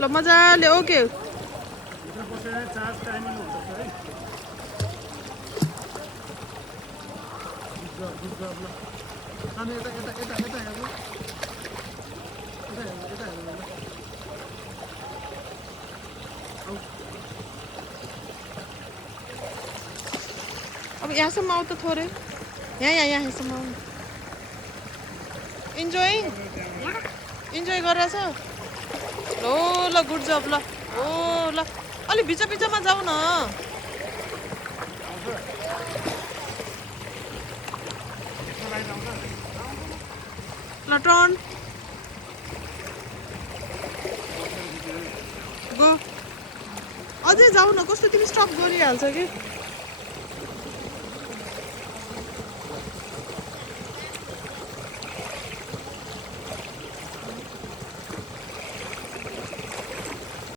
ल मजाले ओके अब यहाँसम्म आऊ त थोरै यहाँसम्म आऊ इन्जोय गरेर छ ल ल गुड जब ल ओ ल अलि बिचमा जाऊ न ल टर्न गो अझै जाऊ न कस्तो तिमी स्टप गरिहाल्छ कि